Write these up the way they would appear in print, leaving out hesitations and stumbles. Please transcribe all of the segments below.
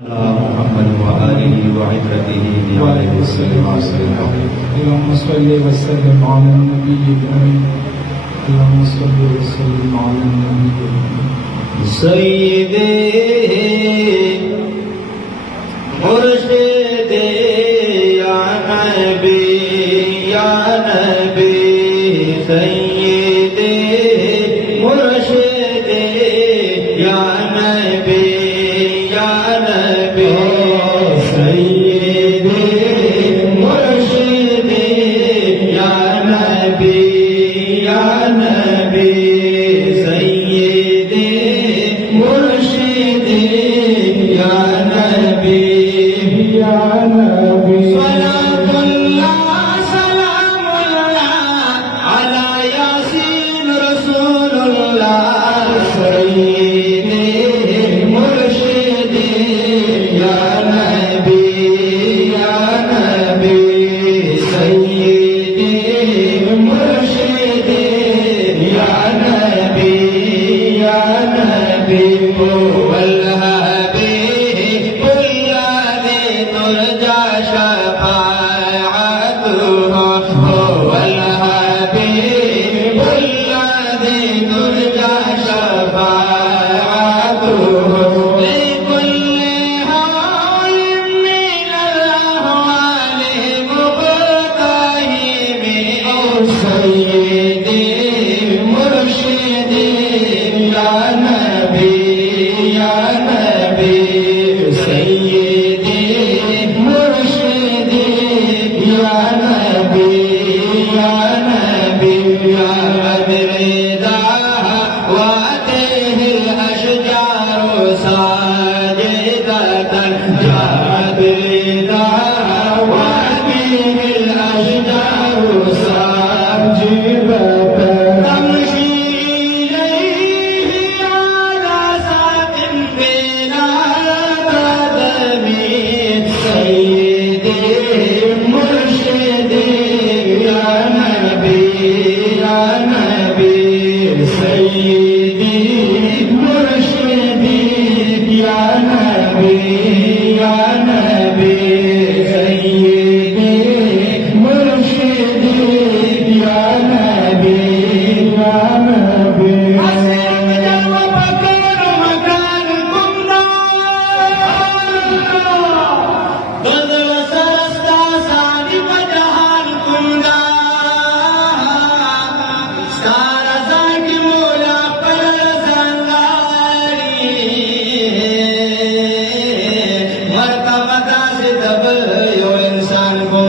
محمد وآله وعترته عليه وسلم. اللهم صل وسلم على النبي الأمين. اللهم صل وسلم على النبي الأمين. سيدي مرشدي يا نبي يا نبي سيدي مرشدي يا نبي يا نبي سيدي مرشدي يا نبي يا نبي سيدي مرشدي يا نبي يا نبي صلاة الله سلام الله على ياسين رسول الله سيدي مرشدي يا نبي يا نبي سيدي مرشدي يا نبي يا نبي هو الحبيب الذي ترجى شفاعته هو الحبيب الذي ترجى شفاعته لكل حال من الأهوال مقتحم سيدي مرشدي يا نبي يا نبي سيدي مرشدي يا نبي يا نبي يا بريدا وأتيه الأشجار ساجدة يا بريدا وأتيه الأشجار ساجدة تمشي إليه على ساق بلا قدم سيدي مرشدي يا نبي يا نبي سيدي مرشدي يا نبي يا نبي سيدي مرشدي يا نبي يا نبي حسن وبكر مكانكم ضد وسرستا صادق جهانكم سارا زاكي مولا پر زنگاری مرتبہ دا سے دب یو انسان کم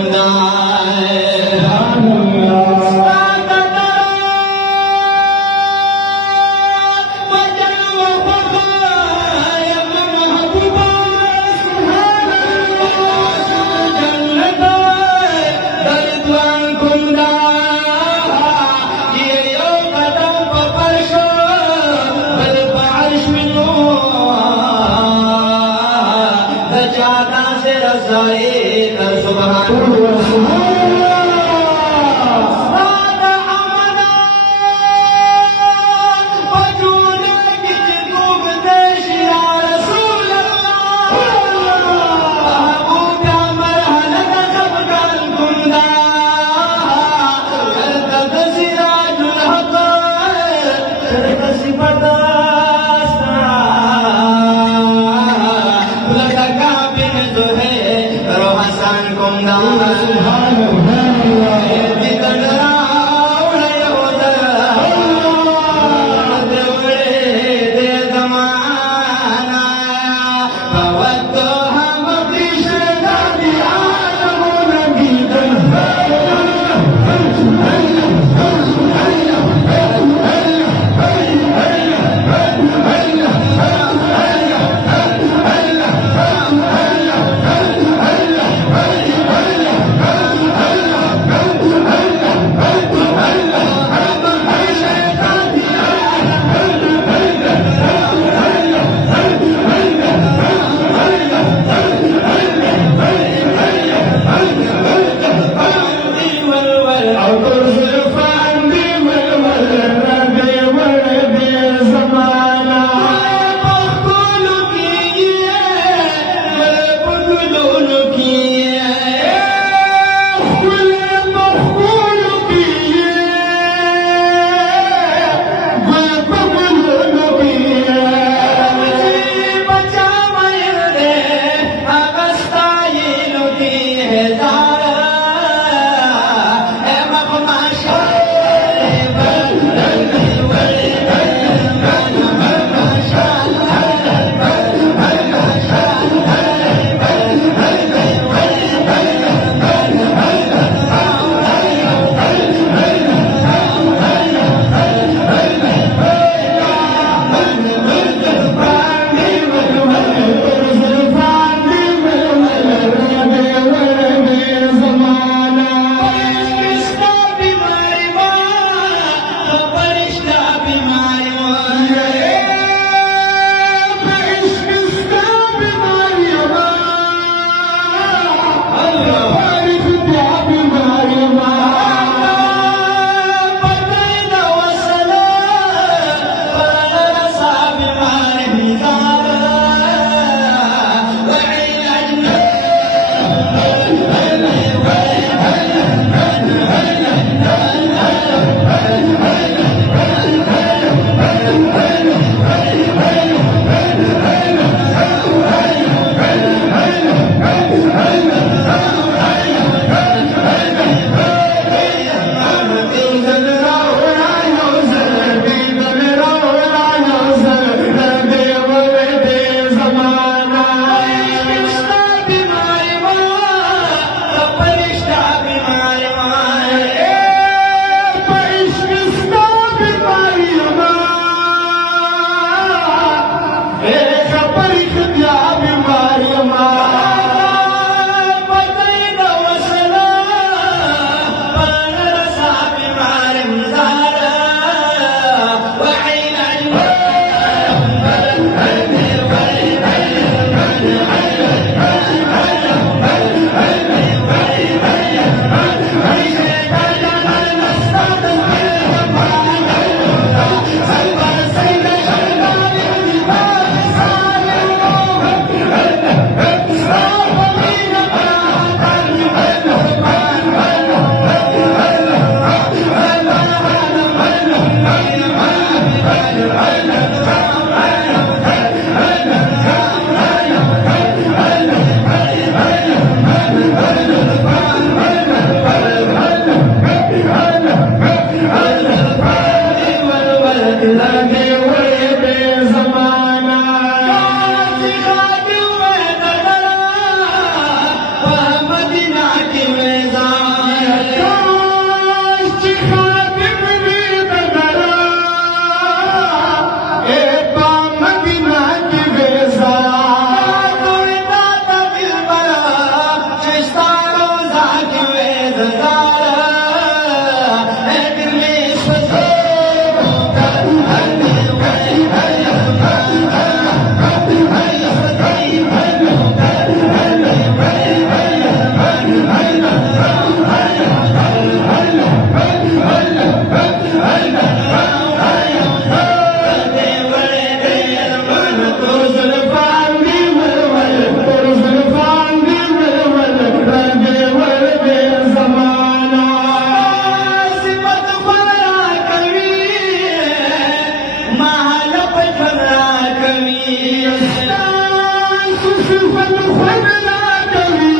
خود راټوي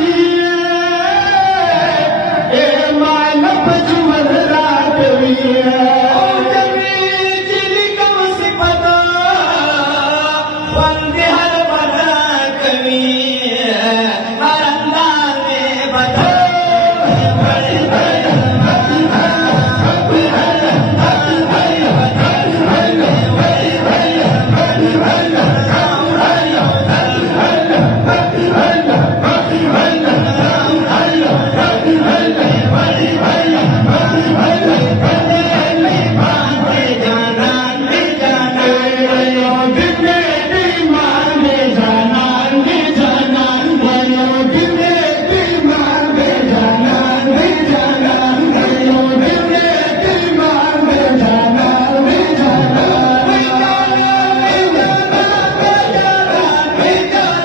اے مال پجور راټوي